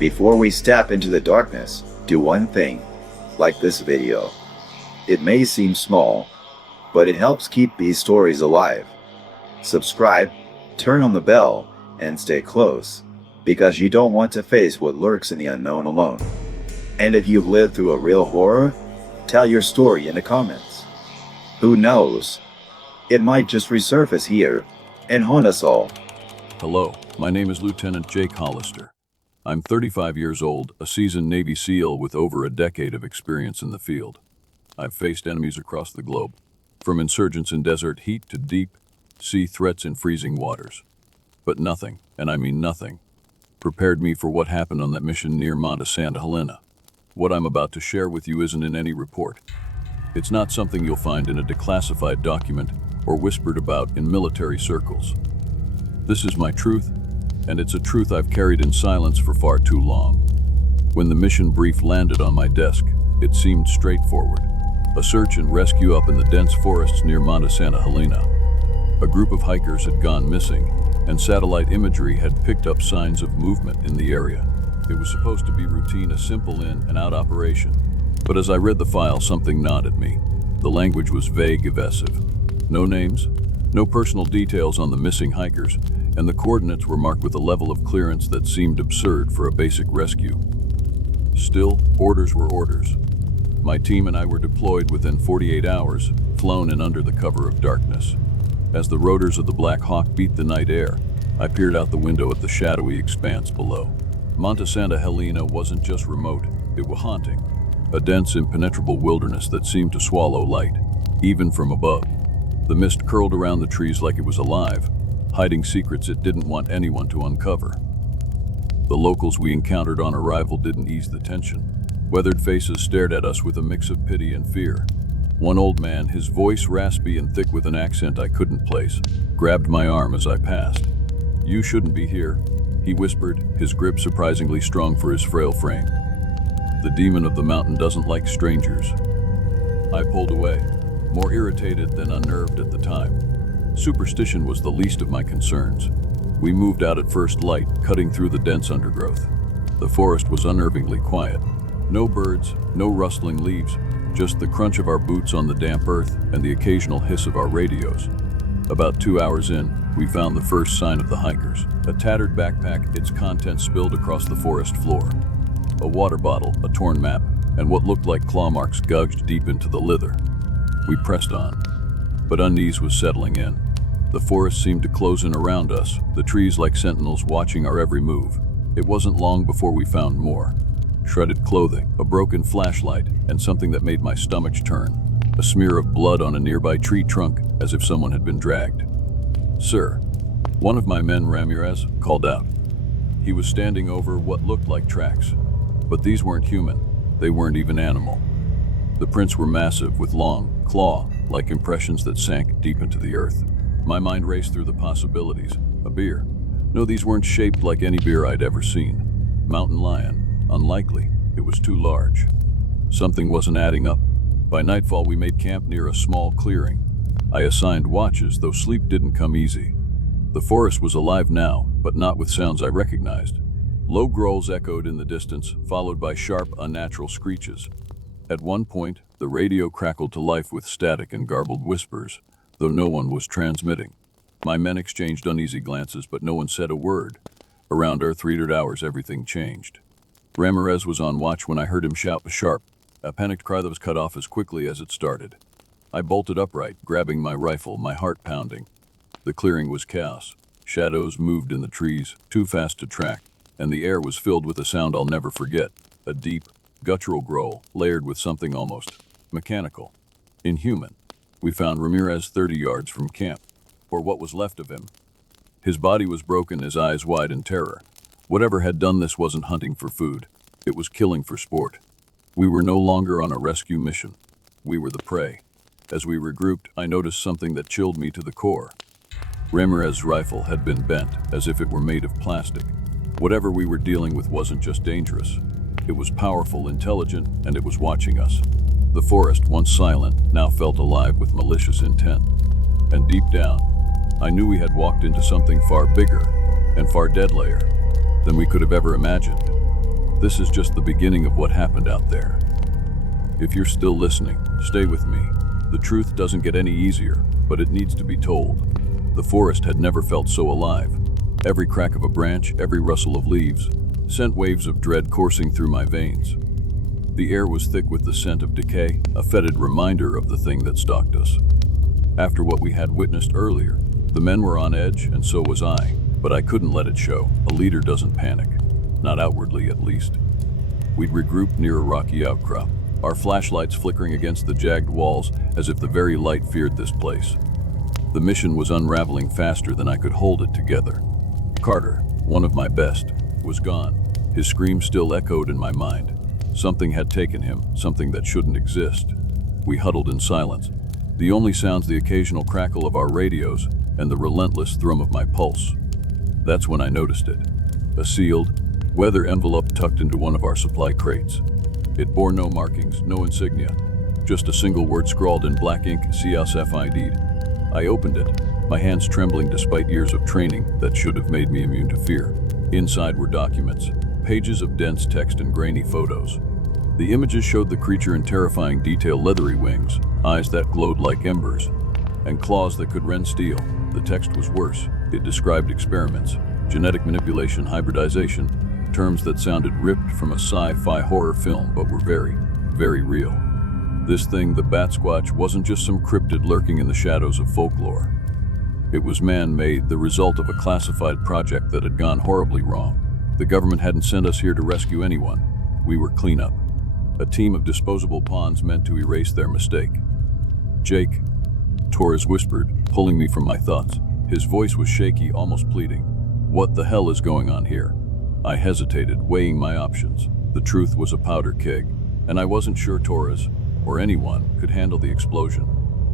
Before we step into the darkness, do one thing, like this video. It may seem small, but it helps keep these stories alive. Subscribe, turn on the bell, and stay close, because you don't want to face what lurks in the unknown alone. And if you've lived through a real horror, tell your story in the comments. Who knows? It might just resurface here and haunt us all. Hello, my name is Lieutenant Jake Hollister. I'm 35 years old, a seasoned Navy SEAL with over a decade of experience in the field. I've faced enemies across the globe, from insurgents in desert heat to deep sea threats in freezing waters. But nothing, and I mean nothing, prepared me for what happened on that mission near Monte Santa Helena. What I'm about to share with you isn't in any report. It's not something you'll find in a declassified document or whispered about in military circles. This is my truth, and it's a truth I've carried in silence for far too long. When the mission brief landed on my desk, it seemed straightforward. A search and rescue up in the dense forests near Monte Santa Helena. A group of hikers had gone missing, and satellite imagery had picked up signs of movement in the area. It was supposed to be routine, a simple in and out operation. But as I read the file, something gnawed at me. The language was vague, evasive. No names, no personal details on the missing hikers, and the coordinates were marked with a level of clearance that seemed absurd for a basic rescue. Still, orders were orders. My team and I were deployed within 48 hours, flown in under the cover of darkness. As the rotors of the Black Hawk beat the night air, I peered out the window at the shadowy expanse below. Monte Santa Helena wasn't just remote, it was haunting. A dense, impenetrable wilderness that seemed to swallow light, even from above. The mist curled around the trees like it was alive, hiding secrets it didn't want anyone to uncover. The locals we encountered on arrival didn't ease the tension. Weathered faces stared at us with a mix of pity and fear. One old man, his voice raspy and thick with an accent I couldn't place, grabbed my arm as I passed. "You shouldn't be here," he whispered, his grip surprisingly strong for his frail frame. "The demon of the mountain doesn't like strangers." I pulled away, more irritated than unnerved at the time. Superstition was the least of my concerns. We moved out at first light, cutting through the dense undergrowth. The forest was unnervingly quiet. No birds, no rustling leaves, just the crunch of our boots on the damp earth and the occasional hiss of our radios. About 2 hours in, we found the first sign of the hikers. A tattered backpack, its contents spilled across the forest floor. A water bottle, a torn map, and what looked like claw marks gouged deep into the leather. We pressed on, but unease was settling in. The forest seemed to close in around us, the trees like sentinels watching our every move. It wasn't long before we found more. Shredded clothing, a broken flashlight, and something that made my stomach turn. A smear of blood on a nearby tree trunk, as if someone had been dragged. "Sir," one of my men, Ramirez, called out. He was standing over what looked like tracks. But these weren't human. They weren't even animal. The prints were massive, with long, claw-like impressions that sank deep into the earth. My mind raced through the possibilities. A bear. No, these weren't shaped like any bear I'd ever seen. Mountain lion. Unlikely. It was too large. Something wasn't adding up. By nightfall, we made camp near a small clearing. I assigned watches, though sleep didn't come easy. The forest was alive now, but not with sounds I recognized. Low growls echoed in the distance, followed by sharp, unnatural screeches. At one point, the radio crackled to life with static and garbled whispers, though no one was transmitting. My men exchanged uneasy glances, but no one said a word. Around our 300 hours, everything changed. Ramirez was on watch when I heard him shout sharp, a panicked cry that was cut off as quickly as it started. I bolted upright, grabbing my rifle, my heart pounding. The clearing was chaos. Shadows moved in the trees, too fast to track, and the air was filled with a sound I'll never forget, a deep, guttural growl, layered with something almost mechanical, inhuman. We found Ramirez 30 yards from camp, or what was left of him. His body was broken, his eyes wide in terror. Whatever had done this wasn't hunting for food. It was killing for sport. We were no longer on a rescue mission. We were the prey. As we regrouped, I noticed something that chilled me to the core. Ramirez's rifle had been bent, as if it were made of plastic. Whatever we were dealing with wasn't just dangerous. It was powerful, intelligent, and it was watching us. The forest, once silent, now felt alive with malicious intent. And deep down, I knew we had walked into something far bigger and far deadlier than we could have ever imagined. This is just the beginning of what happened out there. If you're still listening, stay with me. The truth doesn't get any easier, but it needs to be told. The forest had never felt so alive. Every crack of a branch, every rustle of leaves, sent waves of dread coursing through my veins. The air was thick with the scent of decay, a fetid reminder of the thing that stalked us. After what we had witnessed earlier, the men were on edge, and so was I, but I couldn't let it show. A leader doesn't panic. Not outwardly, at least. We'd regrouped near a rocky outcrop, our flashlights flickering against the jagged walls as if the very light feared this place. The mission was unraveling faster than I could hold it together. Carter, one of my best, was gone. His scream still echoed in my mind. Something had taken him, something that shouldn't exist. We huddled in silence, the only sounds the occasional crackle of our radios and the relentless thrum of my pulse. That's when I noticed it. A sealed, weather envelope tucked into one of our supply crates. It bore no markings, no insignia, just a single word scrawled in black ink, CSFID'd. I opened it, my hands trembling despite years of training that should have made me immune to fear. Inside were documents, pages of dense text and grainy photos. The images showed the creature in terrifying detail: leathery wings, eyes that glowed like embers, and claws that could rend steel. The text was worse. It described experiments, genetic manipulation, hybridization, terms that sounded ripped from a sci-fi horror film but were very, very real. This thing, the Bat Squatch, wasn't just some cryptid lurking in the shadows of folklore. It was man-made, the result of a classified project that had gone horribly wrong. The government hadn't sent us here to rescue anyone. We were cleanup. A team of disposable pawns meant to erase their mistake. "Jake," Torres whispered, pulling me from my thoughts. His voice was shaky, almost pleading. "What the hell is going on here?" I hesitated, weighing my options. The truth was a powder keg, and I wasn't sure Torres, or anyone, could handle the explosion.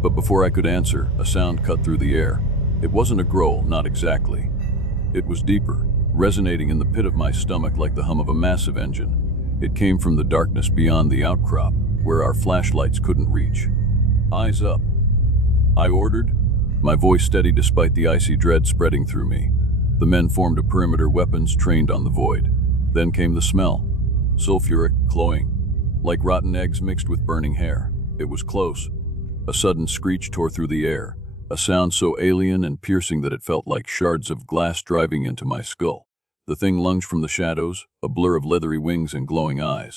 But before I could answer, a sound cut through the air. It wasn't a growl, not exactly. It was deeper, resonating in the pit of my stomach like the hum of a massive engine. It came from the darkness beyond the outcrop, where our flashlights couldn't reach. "Eyes up," I ordered, my voice steady despite the icy dread spreading through me. The men formed a perimeter, weapons trained on the void. Then came the smell, sulfuric, cloying, like rotten eggs mixed with burning hair. It was close. A sudden screech tore through the air, a sound so alien and piercing that it felt like shards of glass driving into my skull. The thing lunged from the shadows, a blur of leathery wings and glowing eyes.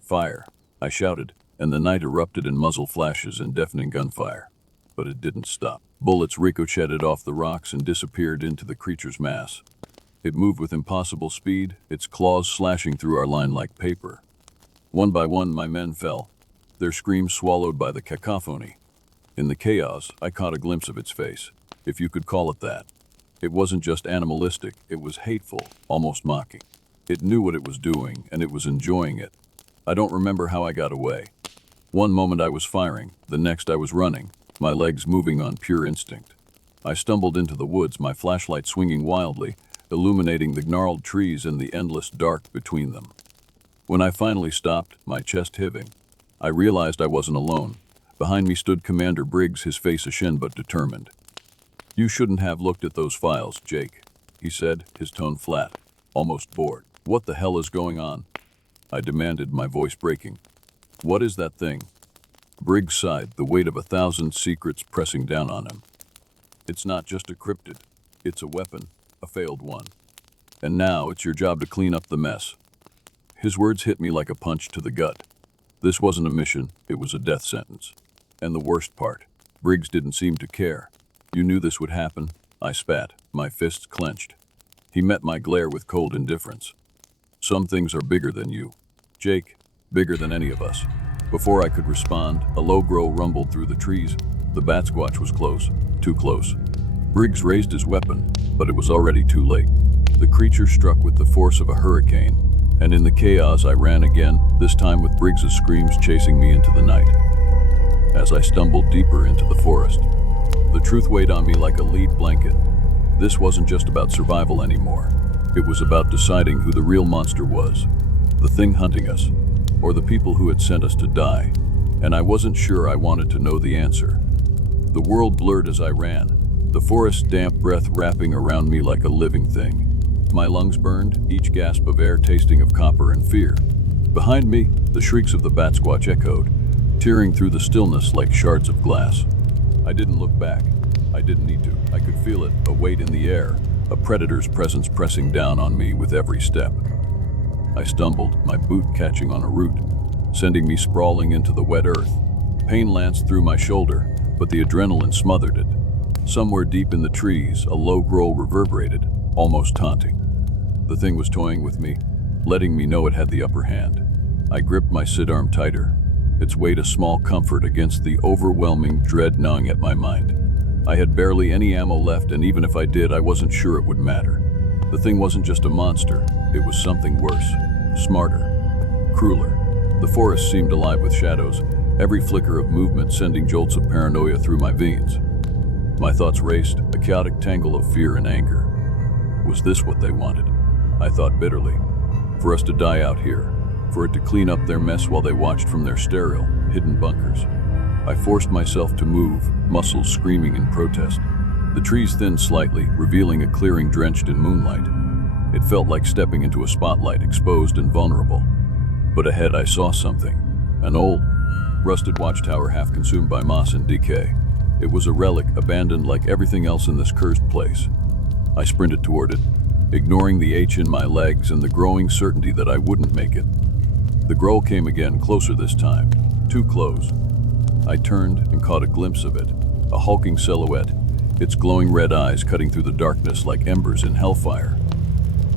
"Fire," I shouted, and the night erupted in muzzle flashes and deafening gunfire. But it didn't stop. Bullets ricocheted off the rocks and disappeared into the creature's mass. It moved with impossible speed, its claws slashing through our line like paper. One by one, my men fell, their screams swallowed by the cacophony. In the chaos, I caught a glimpse of its face, if you could call it that. It wasn't just animalistic, it was hateful, almost mocking. It knew what it was doing, and it was enjoying it. I don't remember how I got away. One moment I was firing, the next I was running, my legs moving on pure instinct. I stumbled into the woods, my flashlight swinging wildly, illuminating the gnarled trees and the endless dark between them. When I finally stopped, my chest heaving, I realized I wasn't alone. Behind me stood Commander Briggs, his face ashen but determined. "You shouldn't have looked at those files, Jake," he said, his tone flat, almost bored. "What the hell is going on?" I demanded, my voice breaking. "What is that thing?" Briggs sighed, the weight of 1,000 secrets pressing down on him. "It's not just a cryptid. It's a weapon, a failed one. And now it's your job to clean up the mess." His words hit me like a punch to the gut. This wasn't a mission, it was a death sentence. And the worst part, Briggs didn't seem to care. "You knew this would happen," I spat, my fists clenched. He met my glare with cold indifference. "Some things are bigger than you, Jake, bigger than any of us." Before I could respond, a low growl rumbled through the trees. The Bat Squatch was close, too close. Briggs raised his weapon, but it was already too late. The creature struck with the force of a hurricane, and in the chaos I ran again, this time with Briggs's screams chasing me into the night. As I stumbled deeper into the forest, the truth weighed on me like a lead blanket. This wasn't just about survival anymore. It was about deciding who the real monster was, the thing hunting us, or the people who had sent us to die. And I wasn't sure I wanted to know the answer. The world blurred as I ran, the forest's damp breath wrapping around me like a living thing. My lungs burned, each gasp of air tasting of copper and fear. Behind me, the shrieks of the bat squatch echoed, tearing through the stillness like shards of glass. I didn't look back. I didn't need to. I could feel it, a weight in the air, a predator's presence pressing down on me with every step. I stumbled, my boot catching on a root, sending me sprawling into the wet earth. Pain lanced through my shoulder, but the adrenaline smothered it. Somewhere deep in the trees, a low growl reverberated, almost taunting. The thing was toying with me, letting me know it had the upper hand. I gripped my sidearm tighter, its weight a small comfort against the overwhelming dread gnawing at my mind. I had barely any ammo left, and even if I did, I wasn't sure it would matter. The thing wasn't just a monster, it was something worse, smarter, crueler. The forest seemed alive with shadows, every flicker of movement sending jolts of paranoia through my veins. My thoughts raced, a chaotic tangle of fear and anger. Was this what they wanted? I thought bitterly. For us to die out here, for it to clean up their mess while they watched from their sterile, hidden bunkers. I forced myself to move, muscles screaming in protest. The trees thinned slightly, revealing a clearing drenched in moonlight. It felt like stepping into a spotlight, exposed and vulnerable. But ahead I saw something. An old, rusted watchtower half consumed by moss and decay. It was a relic, abandoned like everything else in this cursed place. I sprinted toward it, ignoring the ache in my legs and the growing certainty that I wouldn't make it. The growl came again, closer this time, too close. I turned and caught a glimpse of it, a hulking silhouette, its glowing red eyes cutting through the darkness like embers in hellfire.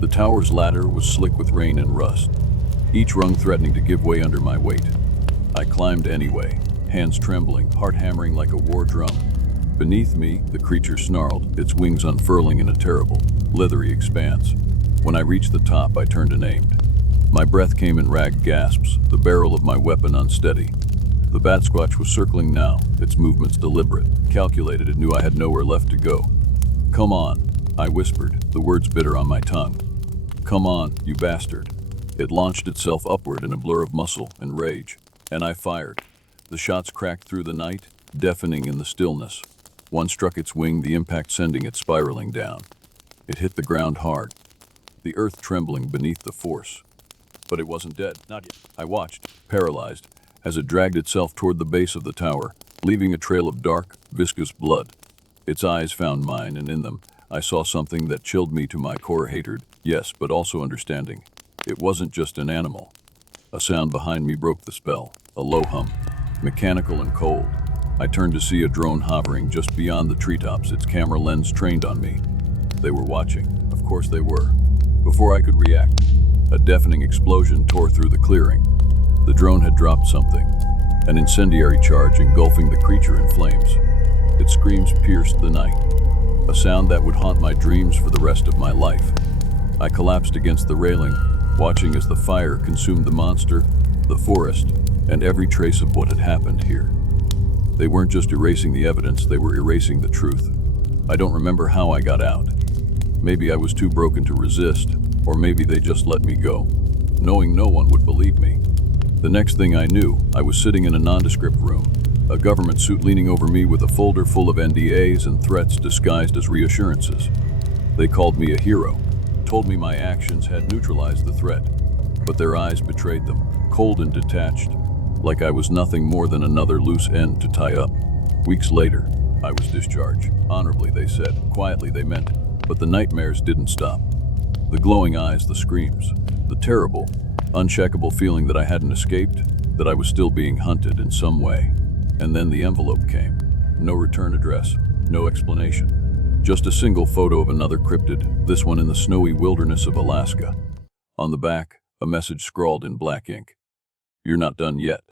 The tower's ladder was slick with rain and rust, each rung threatening to give way under my weight. I climbed anyway, hands trembling, heart hammering like a war drum. Beneath me, the creature snarled, its wings unfurling in a terrible, leathery expanse. When I reached the top, I turned and aimed. My breath came in ragged gasps, the barrel of my weapon unsteady. The bat squatch was circling now, its movements deliberate, calculated. It knew I had nowhere left to go. "Come on," I whispered, the words bitter on my tongue. "Come on, you bastard." It launched itself upward in a blur of muscle and rage, and I fired. The shots cracked through the night, deafening in the stillness. One struck its wing, the impact sending it spiraling down. It hit the ground hard, the earth trembling beneath the force. But it wasn't dead, not yet. I watched, paralyzed, as it dragged itself toward the base of the tower, leaving a trail of dark, viscous blood. Its eyes found mine, and in them, I saw something that chilled me to my core. Hatred, yes, but also understanding. It wasn't just an animal. A sound behind me broke the spell, a low hum, mechanical and cold. I turned to see a drone hovering just beyond the treetops, its camera lens trained on me. They were watching. Of course they were. Before I could react, a deafening explosion tore through the clearing. The drone had dropped something, an incendiary charge engulfing the creature in flames. Its screams pierced the night, a sound that would haunt my dreams for the rest of my life. I collapsed against the railing, watching as the fire consumed the monster, the forest, and every trace of what had happened here. They weren't just erasing the evidence, they were erasing the truth. I don't remember how I got out. Maybe I was too broken to resist, or maybe they just let me go, knowing no one would believe me. The next thing I knew, I was sitting in a nondescript room, a government suit leaning over me with a folder full of NDAs and threats disguised as reassurances. They called me a hero, told me my actions had neutralized the threat, but their eyes betrayed them, cold and detached, like I was nothing more than another loose end to tie up. Weeks later, I was discharged. Honorably, they said. Quietly, they meant. But the nightmares didn't stop. The glowing eyes, the screams, the terrible, uncheckable feeling that I hadn't escaped, that I was still being hunted in some way. And then the envelope came. No return address, no explanation. Just a single photo of another cryptid, this one in the snowy wilderness of Alaska. On the back, a message scrawled in black ink. "You're not done yet."